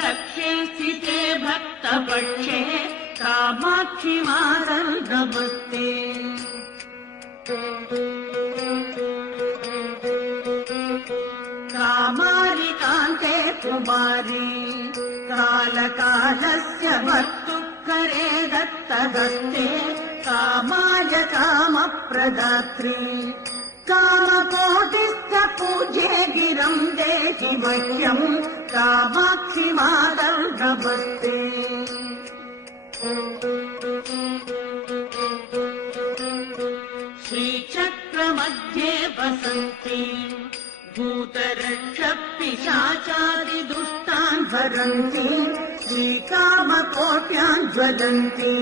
दक्षे स्थिते भक्तपक्षे कामाक्षि मातर् नमस्ते। कामारि कान्ते कुमारी कालकालस्य भर्तुकरे दत्तहस्ते कामाय कामप्रदात्री कामकोटिश्च पूज्ये गिरम् देहि मह्यम् कामाक्षि मातर् नमस्ते। श्रीचक्रमध्ये वसन्ति भूतरक्षपिशाचादिदुष्टान् हरन्ति श्रीकामकोट्यान् ज्वलन्ति